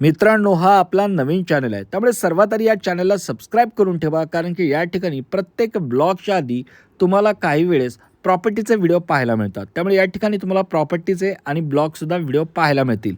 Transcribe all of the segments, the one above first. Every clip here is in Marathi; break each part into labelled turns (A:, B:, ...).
A: मित्रांनो हा आपला नवीन चॅनल आहे. त्यामुळे सर्वात आधी या चॅनलला सबस्क्राईब करून ठेवा कारण की या ठिकाणी प्रत्येक ब्लॉगच्या आधी तुम्हाला काही वेळेस प्रॉपर्टीचे व्हिडिओ पाहायला मिळतात. त्यामुळे या ठिकाणी तुम्हाला प्रॉपर्टीचे आणि ब्लॉगसुद्धा व्हिडिओ पाहायला मिळतील.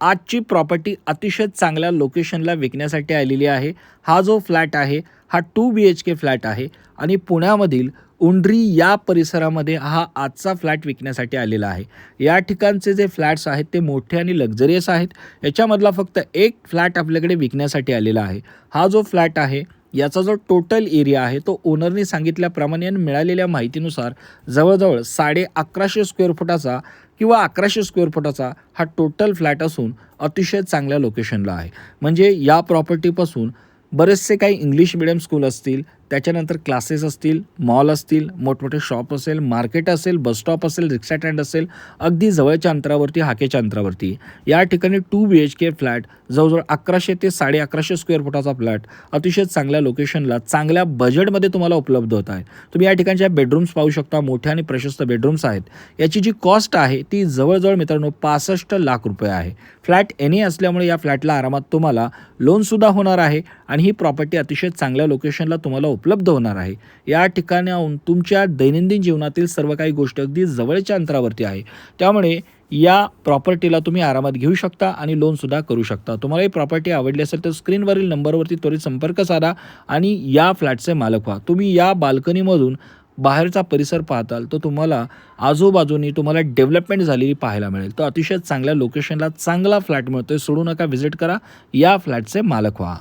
A: आजची प्रॉपर्टी अतिशय चांगल्या लोकेशनला विकण्यासाठी आलेली आहे. हा जो फ्लॅट आहे हा two B H K flat आहे आणि पुण्यामधील उंड्री या परिसरामध्ये हा आजचा फ्लॅट विकण्यासाठी आलेला आहे. या ठिकाणचे जे फ्लॅट्स आहेत ते मोठे आणि लक्झरियस आहेत. याच्यामधला फक्त एक फ्लॅट आपल्याकडे विकण्यासाठी आलेला आहे. हा जो फ्लॅट आहे याचा जो टोटल एरिया आहे तो ओनरने सांगितल्याप्रमाणे आणि मिळालेल्या माहितीनुसार जवळजवळ साडे अकराशे स्क्वेअर फुटाचा किंवा अकराशे स्क्वेअर फुटाचा हा टोटल फ्लॅट असून अतिशय चांगल्या लोकेशनला आहे. म्हणजे या प्रॉपर्टीपासून बरेचसे काही इंग्लिश मिडियम स्कूल असतील त्याच्यानंतर क्लासेस असतील मॉल असतील मोठमोठे शॉप असेल मार्केट असेल बसस्टॉप असेल रिक्षा स्टँड असेल अगदी जवळच्या अंतरावरती हाकेच्या अंतरावरती. या ठिकाणी two B H K flat जवळजवळ अकराशे ते साडे अकराशे स्क्वेअर फुटाचा फ्लॅट अतिशय चांगल्या लोकेशनला चांगल्या बजेटमध्ये तुम्हाला उपलब्ध होत आहे. तुम्ही या ठिकाणच्या बेडरूम्स पाहू शकता मोठ्या आणि प्रशस्त बेडरूम्स आहेत. याची जी कॉस्ट आहे ती जवळजवळ मित्रांनो पासष्ट लाख रुपये आहे. फ्लॅट एनी असल्यामुळे या फ्लॅटला आरामात तुम्हाला लोनसुद्धा होणार आहे आणि ही प्रॉपर्टी अतिशय चांगल्या लोकेशनला तुम्हाला उपलब्ध होणार आहे. या ठिकाणाहून तुमच्या दैनंदिन जीवनातील सर्व काही गोष्टी अगदी जवळच्या अंतरावरती आहे. त्यामुळे या प्रॉपर्टीला तुम्ही आरामात घेऊ शकता आणि लोनसुद्धा करू शकता. तुम्हाला ही प्रॉपर्टी आवडली असेल तर स्क्रीनवरील नंबरवरती त्वरित संपर्क साधा आणि या फ्लॅटचे मालक व्हा. तुम्ही या बाल्कनीमधून बाहेरचा परिसर पाहताल तर तुम्हाला आजूबाजूनी तुम्हाला डेव्हलपमेंट झालेली पाहायला मिळेल. तर अतिशय चांगल्या लोकेशनला चांगला फ्लॅट मिळतोय. सोडू नका व्हिजिट करा. या फ्लॅटचे मालक व्हा.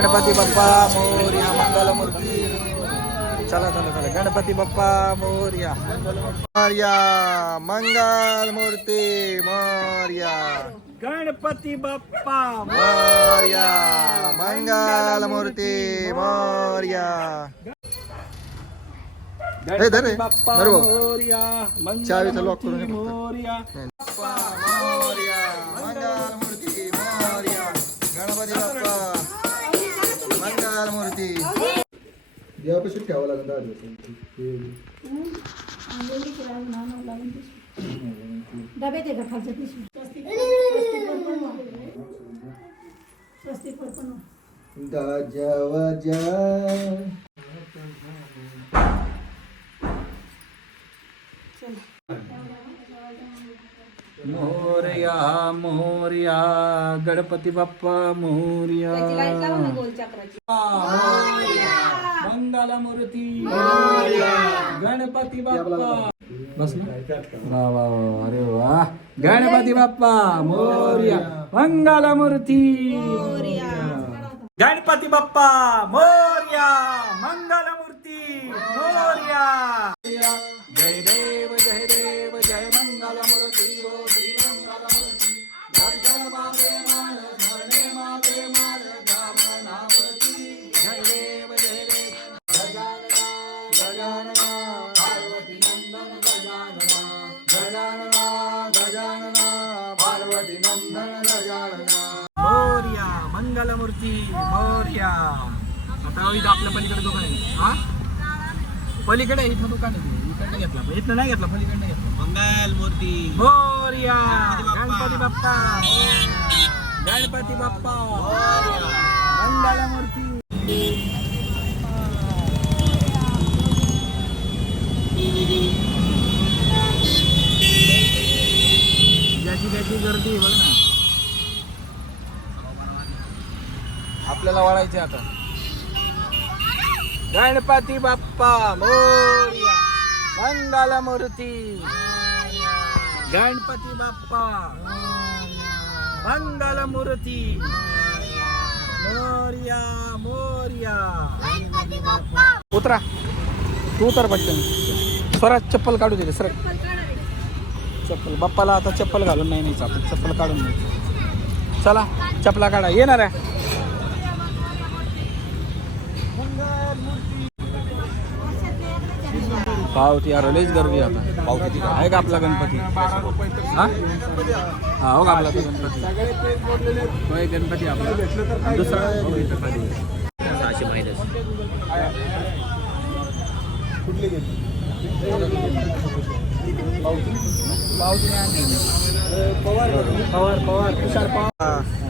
A: गणपती बाप्पा मोर्या मंगलमूर्ती चला चला चला गणपती बाप्पा मोर्या मोर्या मंगलमूर्ती मोर्या गणपती बाप्पा मोर्या मंगलमूर्ती मोर्या हे धर रे.
B: बाप्पा
A: धर भाऊ.
B: मोरया
A: चावीचा lock करून घे फक्त.
B: मोरया
A: देवापाशी ठेवावं लागेल दहा
C: डबे ते का खालच्या पिशवी स्वस्तिक वर पण वा.
A: दाजा वाजा
B: मोरया मोरया गणपती बाप्पा मोरया. मंगलमूर्ती गणपती बाप्पा. बस ना? वा अरे वा. गणपती बाप्पा मोरया. मंगलमूर्ती गणपती बाप्पा मोरया. मंगलमूर्ती मोरया. मंगलमूर्ती मोर्या. आता इथं आपल्या पलीकडे दुकान आहे. हा? पलीकडे इथं दुकान आहे. इकडनं घेतला. इथं नाही घेतला पलीकडनं घेतला.
D: मंगल मूर्ती
B: मोर्या. गणपती बाप्पा. गणपती बाप्पा. मंगलमूर्ती. ज्याची त्याची गर्दी बघ ना. आपल्याला वाढायचे आता. गणपती बाप्पा मोर्या मंगलमूर्ती गणपती बाप्पा मंगलमूर्ती मोर्या मोर्या. उतरा. तू उतर पटकन. स्वराज चप्पल काढू दे सर चप्पल. बाप्पाला आता चप्पल घालून नाही नाही चप्पल काढून नाही चला चपला काढा. येणार आहे मंगल मूर्ती
A: पावती अरे लईच गर्दी आता. पावती आहे का आपला गणपती? हा? हा हो का आपला तो गणपती? तो एक गणपती आपला. आणि दुसरा? हो इथं खाली.
E: सहाशे मायनस.
A: पवार पवार तुषार पवार.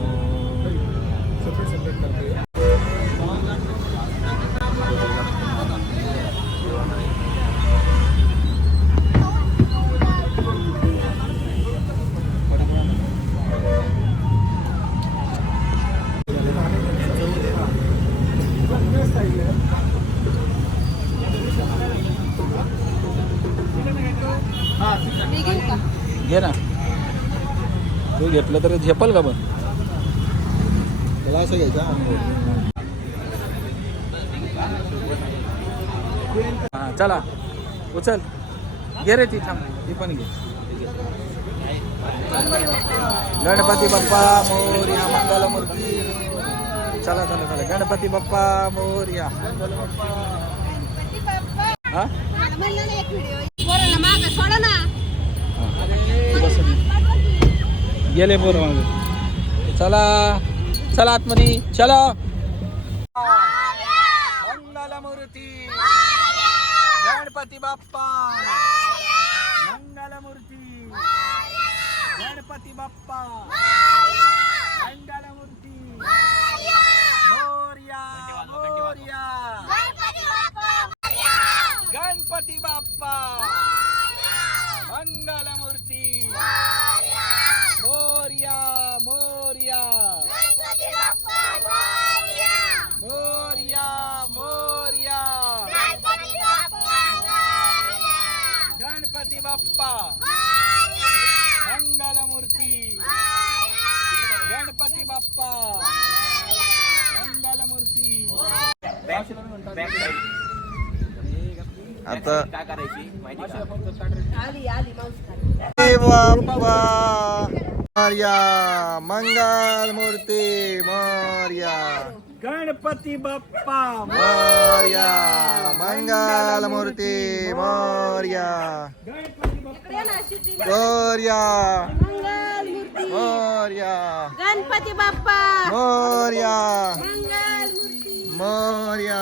A: घेतलं तर झेपल का पण?
B: त्याला असं घ्यायचा.
A: हा चला. उचल. घे रे ती थांब. ती पण घे. गणपती बाप्पा मोर्या मंगल मूर्ती चला चला चला. गणपती बाप्पा मोर्या मंगल बाप्पा हा गेले बोर मागे. चला चला आतमध्ये. चला. मंगल मूर्ती. गणपती बाप्पा. मंगल मूर्ती. गणपती बाप्पा. मंगल मूर्ती. मोर्या मोर्या. गणपती बाप्पा. मोर्या मंगल मूर्ती
B: मोर्या
A: गणपती बाप्पा
B: मोर्या मंगल मूर्ती मोर्या. मोर्या मोर्या.
F: गणपती बाप्पा.
B: मोर्या.
F: मंगल मूर्ती
B: मोर्या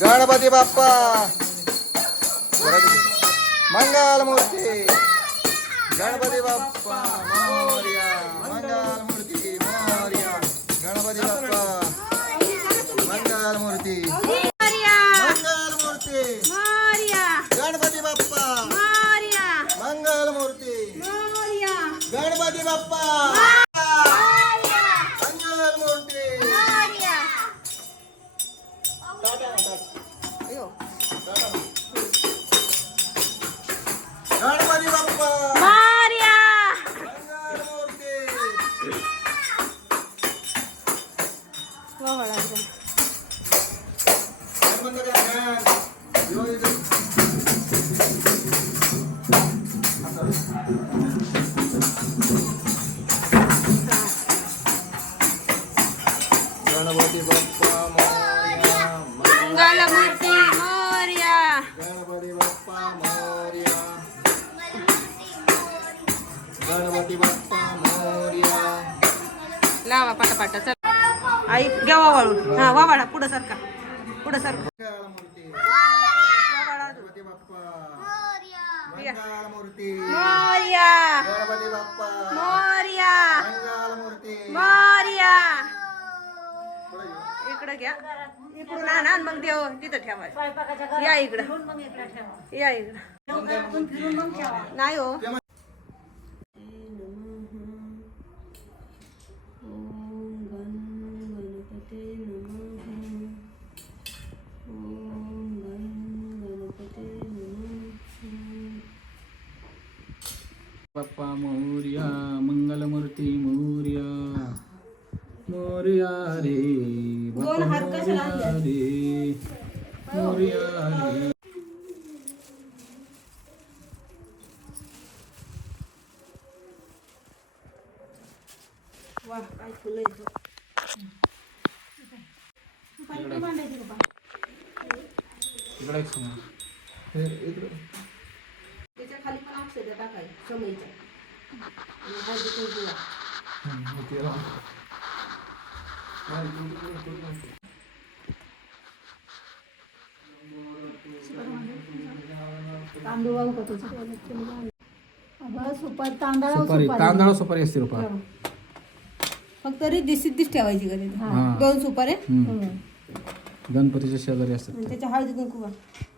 B: गणपती बाप्पा. मंगल मूर्ती गणपती बाप्पा. मोर्या मंगल
F: आई घ्या वाळून हा वावाळा पुढं सारखा. पुढं सारखा. मोरया. इकडं घ्या. इकडून आणा आणि मग देव तिथं ठेवा या इकडं. या इकडं. नाही हो.
A: बाप्पा मोर्या मंगलमूर्ती मोर्या. मोर्या रे बाप्पा मोर्या रे मोर्या रे
F: वा काय फुलं आहेत.
A: इकडे एक समोर
F: त्याच्याखाली पण औषधं टाकायची समईच्या आणि हळदी कुंकू लावा.
A: सुपारी. तांदळा सुपारी असते रुपा.
F: फक्त रिद्धी सिद्धीच ठेवायची का तिथे
A: हा.
F: दोन सुपारे?
A: गणपतीच्या शेजारी असतात
F: आणि त्याच्या हळदी कुंकू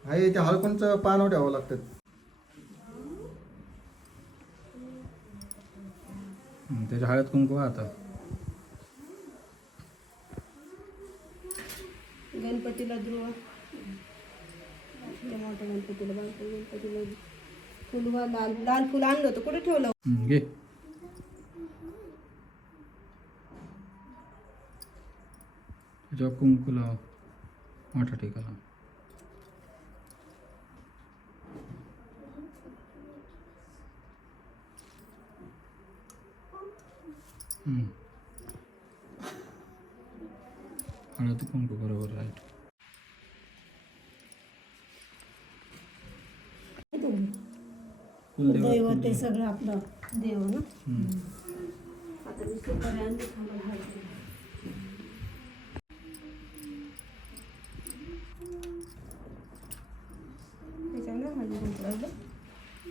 B: आहे ते हळकुंचं पानं ठेवावं लागतं
A: हम्म, त्याच्या हळद कुंकू आता
F: गणपतीला ध्रुव त्या मोठ्या गणपतीला बारक्या गणपतीला फुल लाल लाल फुल आणलं होतं. कुठे ठेवलं
A: हम्म, घे. त्याच्यावर कुंकू लाव मोठा टिकाला हम्म. हळद कुंकू बरोबर राईट
F: दैवत ते सगळं आपलं. देव ना? आता मी.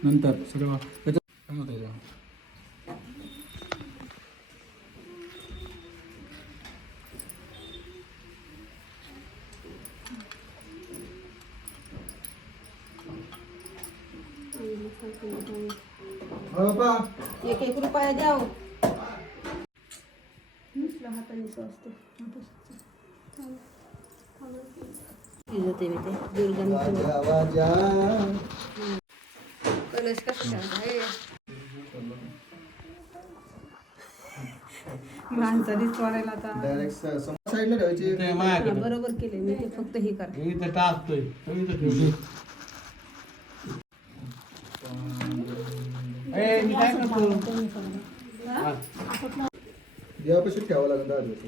A: नंतर सगळं त्याच्यात काय होतं त्याच्यावर?
B: हो बाप्पा
F: एक एक रुपया द्याव नुसलं हाताने स्वस्त जाते मी ते दुर्गा माता.
B: आवाजा
F: कलश कसं ठेवता हे माणसाने चोरायला आता
B: डायरेक्ट साईडला ठेवायची.
F: हा, बरोबर केले मी ते फक्त हे करा
B: देवापाशी ठेवावं लागेल दहा दिवस.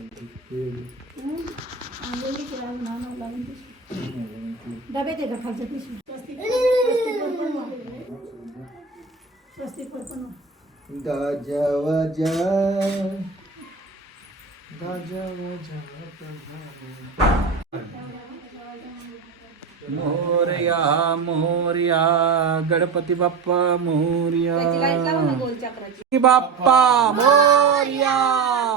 C: डब्यात आहे का खालच्या पिशवी? स्वस्तिक वर पण
B: गाजा वाजा गाजा वाजा
A: मोरया मोरया गणपती बाप्पा मोरया. गणपती बाप्पा मोरया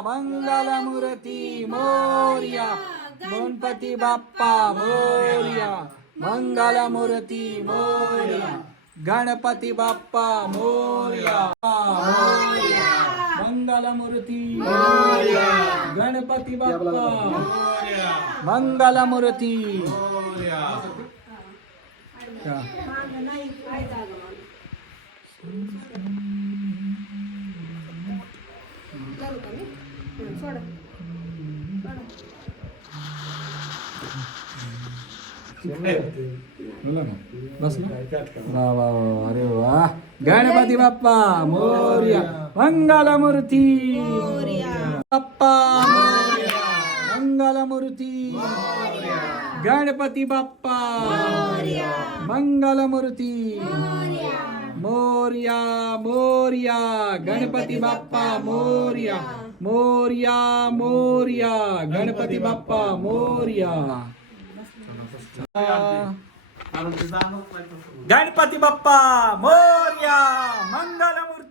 A: मंगलमूर्ती मोरया. गणपती बाप्पा मोरया मंगलमूर्ती मोरया. गणपती बाप्पा मोरया. मोरया. मंगलमूर्ती मोरया गणपती बाप्पा। मंगलमूर्ती क्या?
F: चालू का मी हं, सोडा
A: बोला ना. वा वा वा. अरे वा. गणपती बाप्पा मोर्या. मंगलमूर्ती। बाप्पा। मोरया. मंगलमूर्ती। गणपती बाप्पा। मंगलमूर्ती। मोर्या। मोर्या गणपती बाप्पा मोर्या। मोर्या मोर्या। गणपती बाप्पा मोर्या। गणपती बाप्पा मोर्या। मंगलमूर्ती।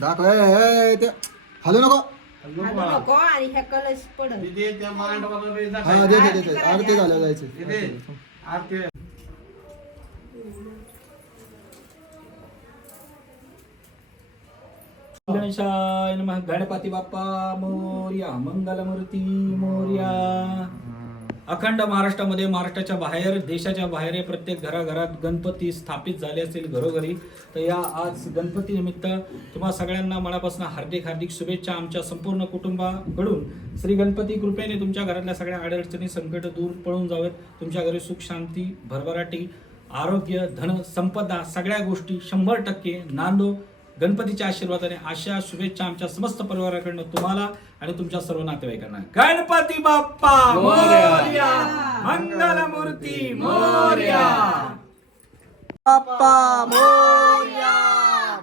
B: दाखव ए, ते हलू नको.
F: हालू नको. आणि ह्या कलश पडल.
B: हा दे दे दे, दे. आरती झालं जायचं.
A: गणेशाय नमः गणपती बाप्पा मोर्या मंगलमूर्ती मोर्या. अखंड महाराष्ट्रामध्ये महाराष्ट्राच्या बाहेर देशाच्या बाहेर प्रत्येक घराघरात गणपती स्थापित झाले असतील घरोघरी. तर या आज गणपती निमित्त तुम्हा सगळ्यांना मनापासून हार्दिक हार्दिक शुभेच्छा आमच्या संपूर्ण कुटुंबाकडून. श्री गणपती कृपेने तुमच्या घरातल्या सगळ्या अडचणी संकट दूर पळून जावेत. तुमच्या घरी सुख शांती भरभराटी आरोग्य धन संपदा सगळ्या गोष्टी शंभर टक्के नांदो. गणपतीच्या आशीर्वादाने अशा शुभेच्छा आमच्या समस्त परिवाराकडनं तुम्हाला आणि तुमच्या सर्व नातेवाईकांना. गणपती बाप्पा मोरया. मंगलमूर्ती मोर्या. बाप्पा मोर्या.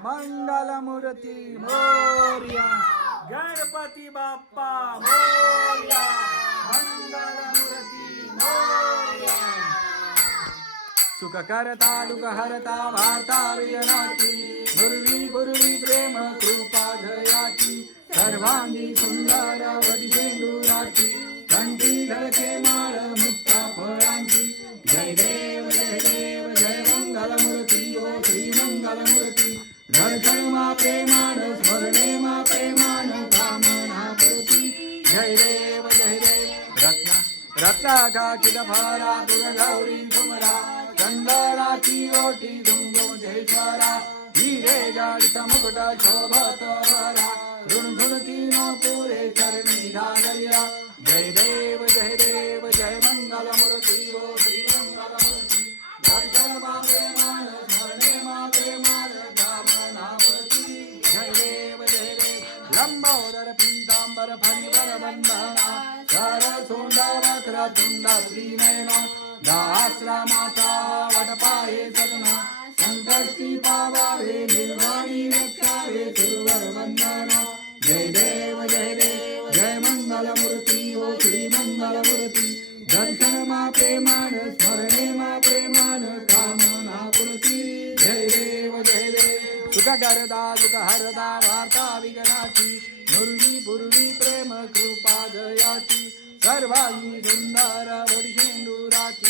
A: मंगलमूर्ती मोर्या. गणपती बाप्पा मोर्या. मंगलमूर्ती मोर्या. सुख करता दुःख हरता वार्ता विजनाची गुरुवी गुरुवी प्रेम कृपा धयाची सर्वांगी सुंदर वटी कंठी धरके माळ मुक्ता फळांची. जय देव जय देव जय मंगलमूर्ती ओ श्री मंगलमूर्ती. दर्शन मा प्रेमान स्मरणे मा प्रेमान कामना पूर्ती जय देव जय देव. रत्ना रत्नाकाकित फरा गौरी सुमरा. चंदराची ओटी दुंगोजेश्वरा हिरे जाडित मुकुट शोभत वरा. ऋण झुणती न पुरे चरणी धागरिया जय देव जय देव जय मंगल मूर्ती ओ श्री मंगल मूर्ती दर्शन बाबे मान स्मरणे माते मान कामना मूर्ती जय देव जय देव. लंबोदर पीतांबर फणिवर बंधना सर सोंड वक्र तुंड त्रिनयना. दासरामाचा वटपाये सदना సంకష్టి పావారే నిర్వాణి రక్షావే తిరువర వందన జయ దేవ జయ దేవ జయ మంగళమూర్తి ఓ శ్రీ మంగళమూర్తి. దర్శన మా ప్రేమాన స్మరణే మా ప్రేమాన కామనా పూర్తి జయ దేవ జయ దేవ. సుఖగరదా సుఖహరదా వార్తా విగనాచి మురళి పురుళి ప్రేమ కృపా దయాచి సర్వాంగి సుందర వడిషేందురాచి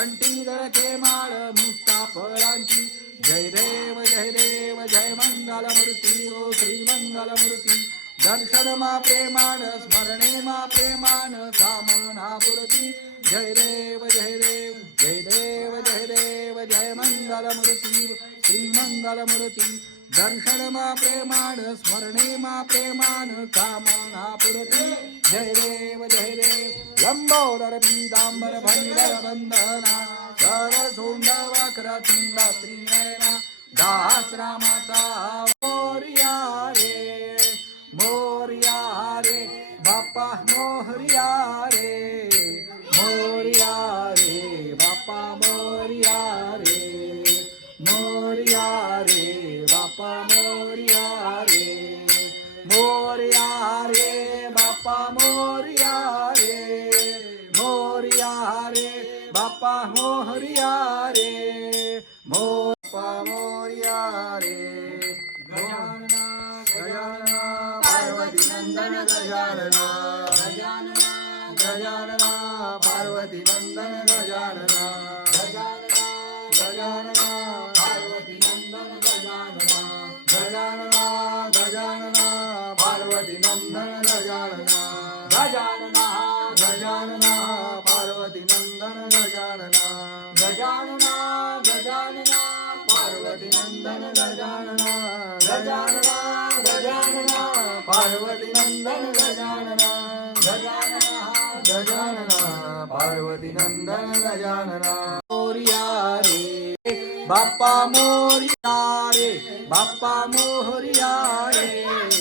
A: कंठी धरके माळ मुक्ता फळांची. जय देव जय देव जय मंगल मूर्ती ओ श्री मंगल मूर्ती दर्शन मा प्रेमान स्मरणे मा प्रेमान कामना पुरती जय देव जय देव जय देव जय देव जय मंगल मूर्ती श्री मंगल मूर्ती दर्शन मा प्रेमान स्मरणे मा प्रेमान कामना पुरते. जय देव जय देव. लंबोदर पीतांबर भंडर बंधना सर सोंड वाकरा तुंड त्रिनयना दास रामाचा मोर्या रे. गजानना गजानना पार्वती नंदन गजानना। गजानना गजानना पार्वती नंदन गजानना। गजानना गजानना पार्वती नंदन गजानना। गजानना गजानना पार्वती नंदन गजानना। मोरिया रे बाप्पा मोरिया रे बाप्पा मोरिया रे।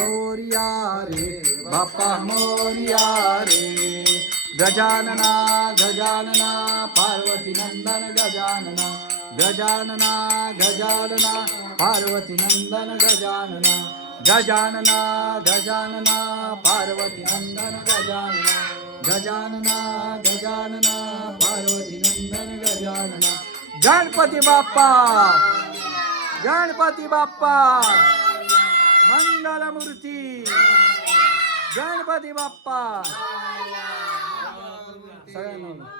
A: मोर्या रे, बापा मोरिया रे। गजानना गजानना, पार्वती नंदन, गजानना। गजानना गजानना, पार्वती नंदन, गजानना। गजानना गजानना, पार्वती नंदन, गजानना। गजानना गजानना, पार्वती नंदन, गजानना। गणपति बाप्पा गणपति बाप्पा। मंगलमूर्ती गणपती बाप्पा. सगळ्यांना.